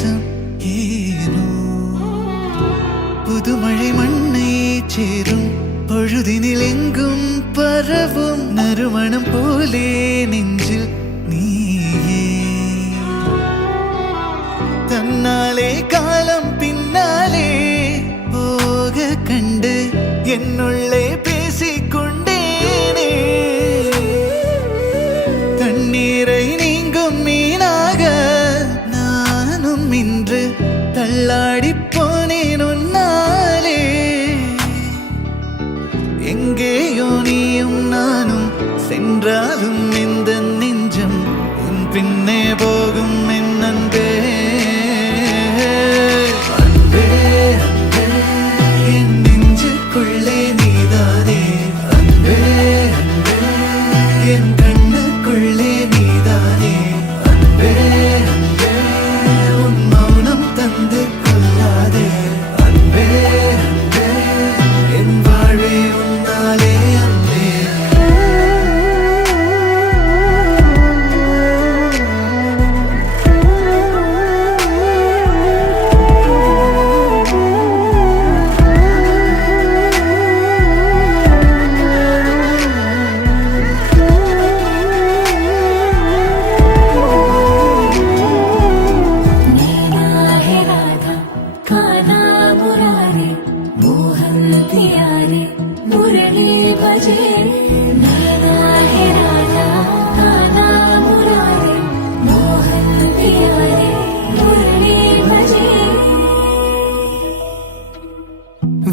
தேசம் ஏனோ புதுமழை மண்ணை சேரும் பொழுதினில் எங்கும் பரவும் நறுமணம் போலே நெஞ்சில் நீயே தன்னாலே காலம் பின்னாலே போக கண்டு என்னுள்ளே பேசிக்கொண்டேனே தண்ணீரை நீங்கும் மீனாக நானும் இன்று தள்ளாடி போனேன் உன்னாலே எங்கேயோ நீயும் நானும் சென்றாலும் இந்த நெஞ்சம் உன் பின்னே போகும் என் அன்பே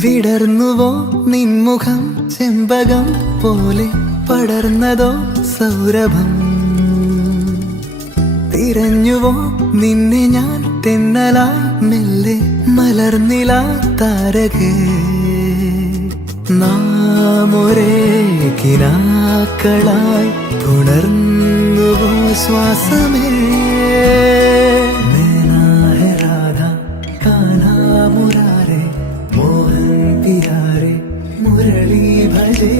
വിടർന്നുവോ നിൻമുഖം ചെമ്പകം പോലെ പടർന്നതോ സൗരഭം തിരഞ്ഞുവോ നിന്നെ ഞാൻ തെന്നലായി മെല്ലെ മലർന്നില താരകേ നാം ഒരേ കിനാക്കളായി പുണർന്നുവോ ശ്വാസമേ മുരളി ഭജേ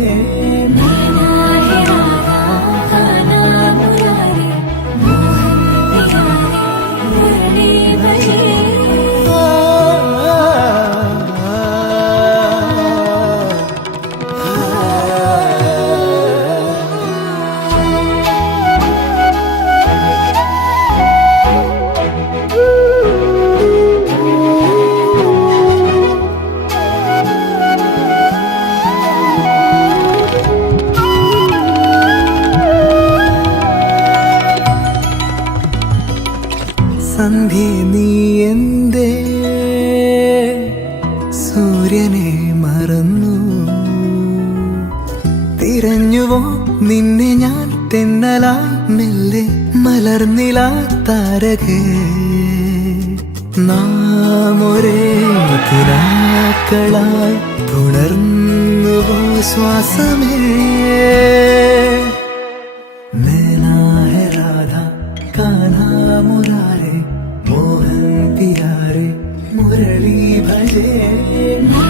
സന്ധ്യേ നീ എന്തേ സൂര്യനെ മറന്നു തിരഞ്ഞുവോ നിന്നെ ഞാൻ തെന്നലായി മെല്ലെ മലർന്നില താരകേ നാം ഒരേ കിനാക്കളായി പുണർന്നുവോ ശ്വാസമേ നैना है राधा कान्हा मुरारे मोहन प्यारे मुरली भजे।